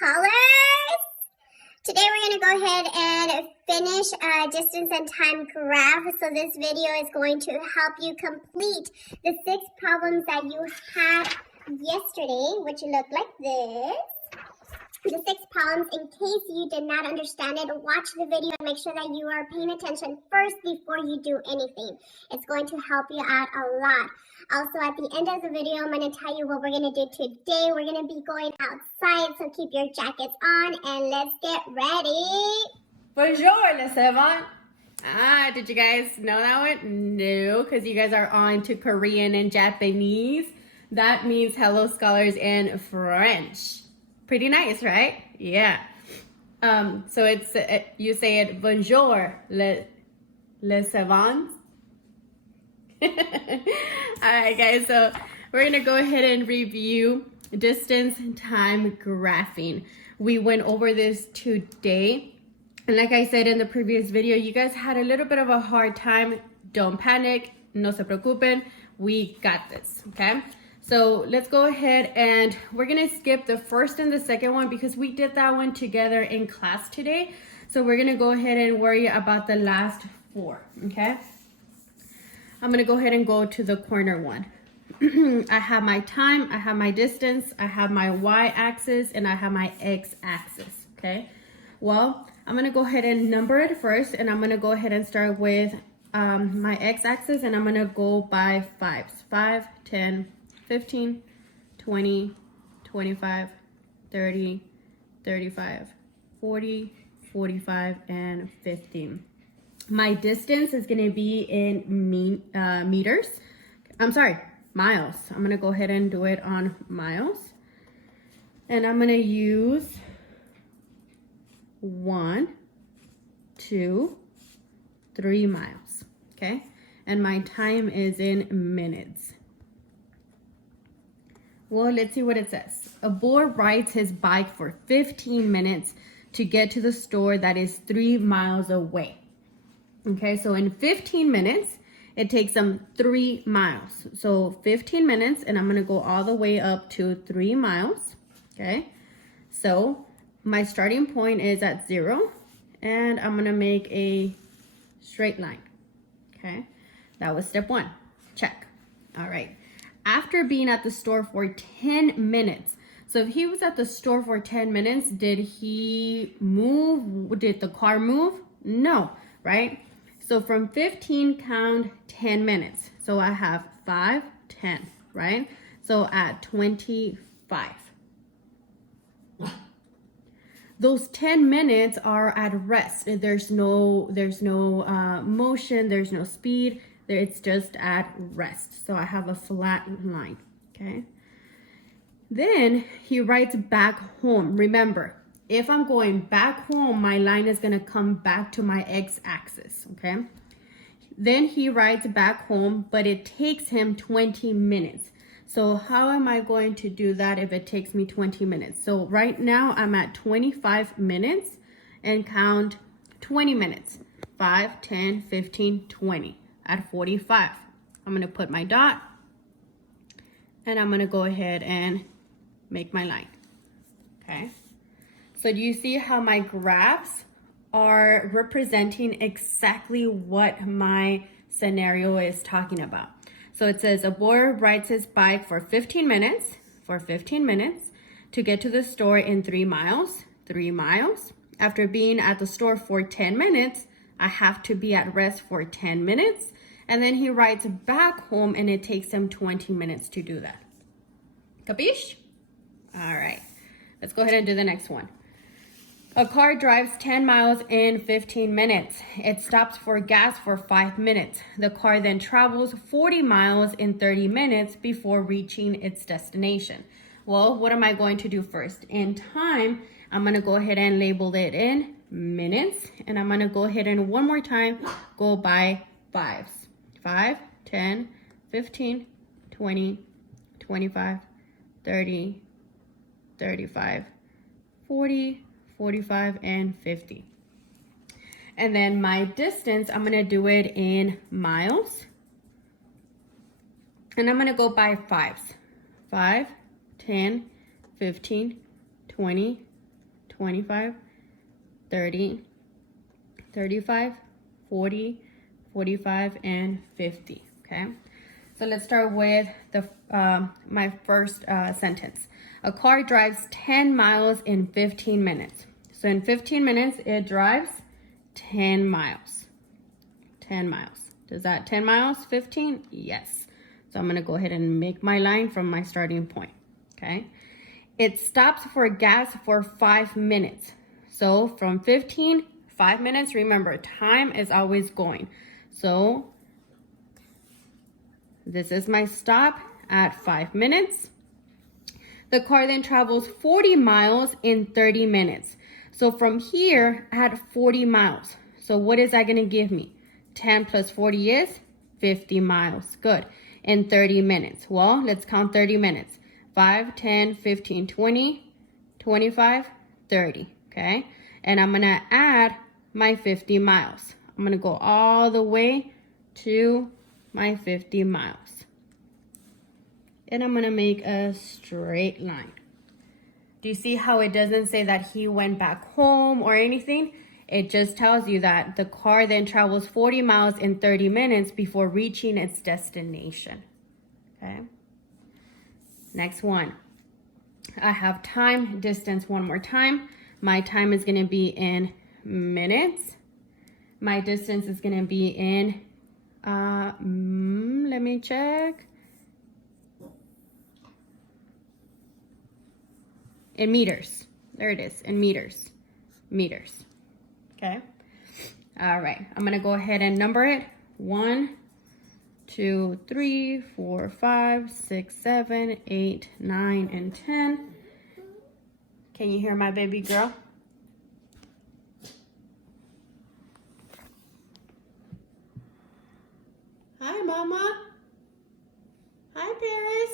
scholars. Today we're going to go ahead and finish a distance and time graph. So this video is going to help you complete the 6 problems that you had yesterday, which look like this. The 6 problems, in case you did not understand it, watch the video and make sure that you are paying attention first before you do anything. It's going to help you out a lot. Also, at the end of the video, I'm going to tell you what we're going to do today. We're going to be going outside, so keep your jackets on and let's get ready. Bonjour, les savants. Did you guys know that one? No, because you guys are on to Korean and Japanese. That means hello, scholars, in French. Pretty nice, right? Yeah. So it's you say it bonjour, les savants. All right, guys. So we're gonna go ahead and review distance and time graphing. We went over this today, and like I said in the previous video, you guys had a little bit of a hard time. Don't panic. No se preocupen. We got this. Okay. So let's go ahead and we're gonna skip the first and the second one because we did that one together in class today. So we're gonna go ahead and worry about the last 4, okay? I'm gonna go ahead and go to the corner one. I have my time, I have my distance, I have my y-axis, and I have my x-axis, okay? Well, I'm gonna go ahead and number it first, and I'm gonna go ahead and start with my x-axis, and I'm gonna go by 5s. 5, 10, 15, 20, 25, 30, 35, 40, 45, and 15. My distance is going to be in meters. I'm sorry, miles. I'm going to go ahead and do it on miles. And I'm going to use 1, 2, 3 miles. Okay? And my time is in minutes. Well, let's see what it says. A boy rides his bike for 15 minutes to get to the store that is 3 miles away. Okay, so in 15 minutes, it takes him 3 miles. So 15 minutes, and I'm gonna go all the way up to 3 miles, okay? So my starting point is at 0, and I'm gonna make a straight line, okay? That was step 1, check, all right. After being at the store for 10 minutes. So if he was at the store for 10 minutes, did he move? Did the car move? No, right? So from 15, count 10 minutes. So I have 5, 10, right? So at 25. Those 10 minutes are at rest. There's no motion, there's no speed. It's just at rest. So I have a flat line, okay? Then he writes back home. Remember, if I'm going back home, my line is gonna come back to my x-axis, okay? Then he writes back home, but it takes him 20 minutes. So how am I going to do that if it takes me 20 minutes? So right now I'm at 25 minutes and count 20 minutes. 5, 10, 15, 20. At 45, I'm gonna put my dot and I'm gonna go ahead and make my line, okay? So do you see how my graphs are representing exactly what my scenario is talking about? So it says a boy rides his bike for 15 minutes, to get to the store in 3 miles, 3 miles. After being at the store for 10 minutes, I have to be at rest for 10 minutes. And then he rides back home and it takes him 20 minutes to do that. Capiche? All right, let's go ahead and do the next one. A car drives 10 miles in 15 minutes. It stops for gas for 5 minutes. The car then travels 40 miles in 30 minutes before reaching its destination. Well, what am I going to do first? In time, I'm gonna go ahead and label it in minutes. And I'm gonna go ahead and one more time, go by 5s. 5, 10, 15, 20, 25, 30, 35, 40, 45, and 50. And then my distance, I'm gonna do it in miles. And I'm gonna go by 5s. 5, 10, 15, 20, 25, 30, 35, 40, 45, and 50, okay? So let's start with the my first sentence. A car drives 10 miles in 15 minutes. So in 15 minutes, it drives 10 miles. 10 miles. Does that 10 miles 15? Yes. So I'm gonna go ahead and make my line from my starting point, okay? It stops for gas for 5 minutes. So from 15, 5 minutes, remember, time is always going. So this is my stop at 5 minutes. The car then travels 40 miles in 30 minutes. So from here, I had 40 miles. So what is that gonna give me? 10 plus 40 is 50 miles. Good. In 30 minutes. Well, let's count 30 minutes. 5, 10, 15, 20, 25, 30. Okay. And I'm gonna add my 50 miles. I'm gonna go all the way to my 50 miles. And I'm gonna make a straight line. Do you see how it doesn't say that he went back home or anything? It just tells you that the car then travels 40 miles in 30 minutes before reaching its destination. Okay. Next one. I have time, distance one more time. My time is gonna be in minutes. My distance is gonna be in, let me check. In meters. There it is, in meters. Meters. Okay. All right. I'm going to go ahead and number it. 1, 2, 3, 4, 5, 6, 7, 8, 9, and 10. Can you hear my baby girl? Hi, Mama. Hi, Paris.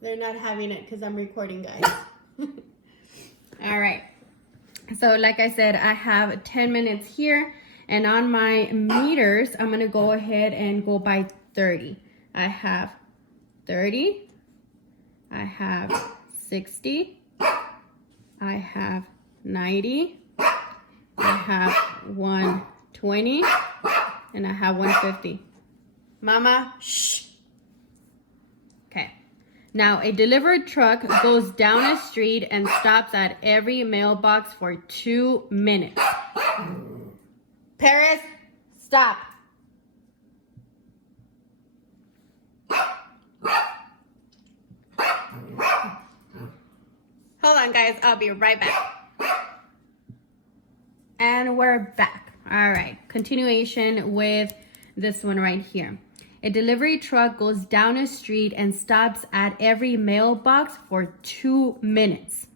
They're not having it because I'm recording, guys. All right. So like I said, I have 10 minutes here. And on my meters, I'm going to go ahead and go by 30. I have 30. I have 60. I have 90. I have 120. And I have 150. Mama, shh. Okay. Now, a delivery truck goes down a street and stops at every mailbox for 2 minutes. Paris, stop. Hold on, guys. I'll be right back. And we're back. All right. Continuation with this one right here. A delivery truck goes down a street and stops at every mailbox for 2 minutes.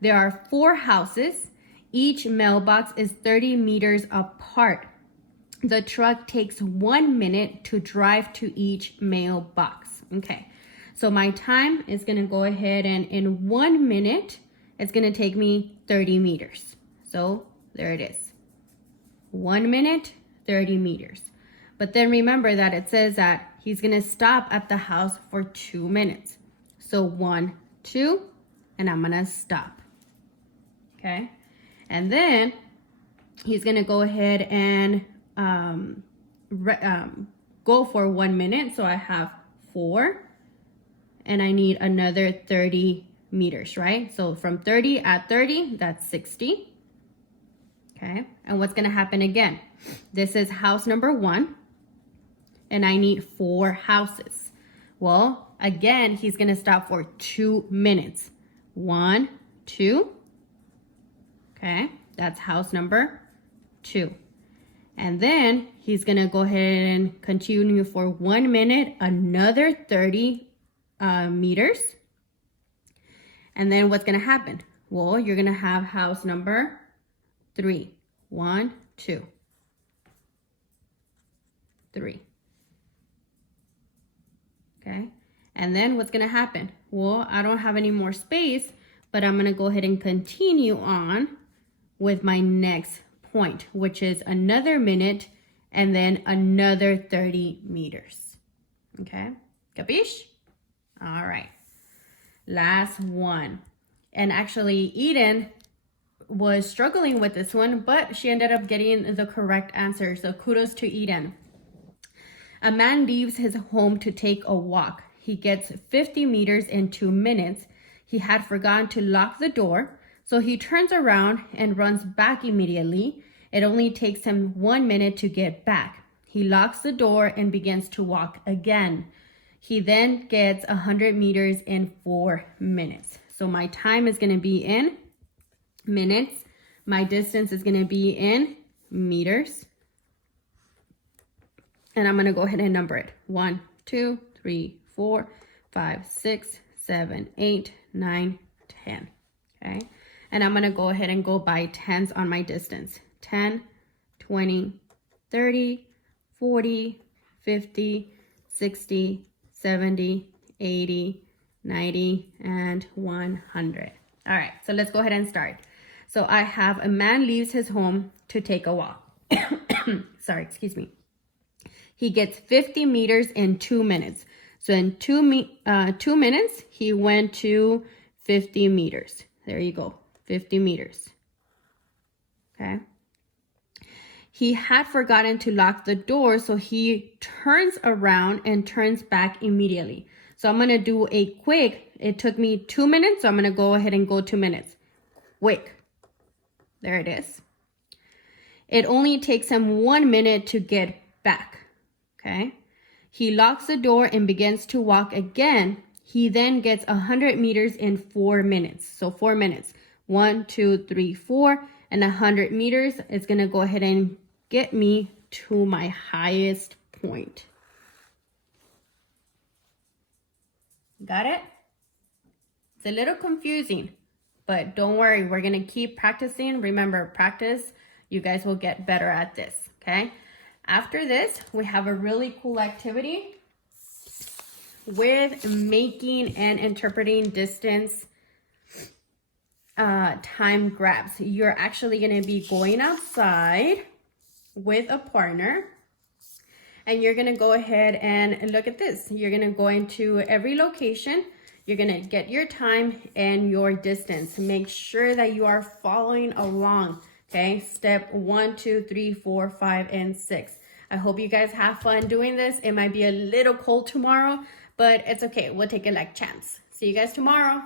There are 4 houses. Each mailbox is 30 meters apart. The truck takes 1 minute to drive to each mailbox. Okay, so my time is going to go ahead and in 1 minute, it's going to take me 30 meters. So there it is. 1 minute, 30 meters. But then remember that it says that he's going to stop at the house for 2 minutes. So 1, 2, and I'm going to stop. Okay. And then he's going to go ahead and go for 1 minute. So I have 4 and I need another 30 meters, right? So from 30 at 30, that's 60. Okay. And what's going to happen again? This is house number 1. And I need 4 houses. Well, again, he's going to stop for 2 minutes. 1, 2. Okay, that's house number 2. And then he's going to go ahead and continue for 1 minute, another 30 meters. And then what's going to happen? Well, you're going to have house number 3. 1, 2, 3. Okay, and then what's going to happen? Well, I don't have any more space, but I'm going to go ahead and continue on with my next point, which is another minute and then another 30 meters. Okay, capiche? All right. Last one. And actually, Eden was struggling with this one, but she ended up getting the correct answer. So kudos to Eden. A man leaves his home to take a walk. He gets 50 meters in 2 minutes. He had forgotten to lock the door, so he turns around and runs back immediately. It only takes him 1 minute to get back. He locks the door and begins to walk again. He then gets 100 meters in 4 minutes. So my time is going to be in minutes. My distance is going to be in meters. And I'm going to go ahead and number it. 1, 2, 3, 4, 5, 6, 7, 8, 9, 10. Okay. And I'm going to go ahead and go by tens on my distance. 10, 20, 30, 40, 50, 60, 70, 80, 90, and 100. All right. So let's go ahead and start. So I have a man leaves his home to take a walk. Sorry, excuse me. He gets 50 meters in 2 minutes. So in 2 minutes, he went to 50 meters. There you go, 50 meters. Okay. He had forgotten to lock the door, so he turns around and turns back immediately. So I'm going to do a quick, it took me 2 minutes, so I'm going to go ahead and go 2 minutes. Quick. There it is. It only takes him 1 minute to get back. Okay. He locks the door and begins to walk again. He then gets 100 meters in 4 minutes. So 4 minutes. 1, 2, 3, 4. And 100 meters is going to go ahead and get me to my highest point. Got it? It's a little confusing, but don't worry. We're going to keep practicing. Remember, practice. You guys will get better at this. Okay. After this, we have a really cool activity with making and interpreting distance time grabs. You're actually going to be going outside with a partner, and you're going to go ahead and look at this. You're going to go into every location. You're going to get your time and your distance. Make sure that you are following along. Okay, step 1, 2, 3, 4, 5, and 6. I hope you guys have fun doing this. It might be a little cold tomorrow, but it's okay. We'll take it like champs. See you guys tomorrow.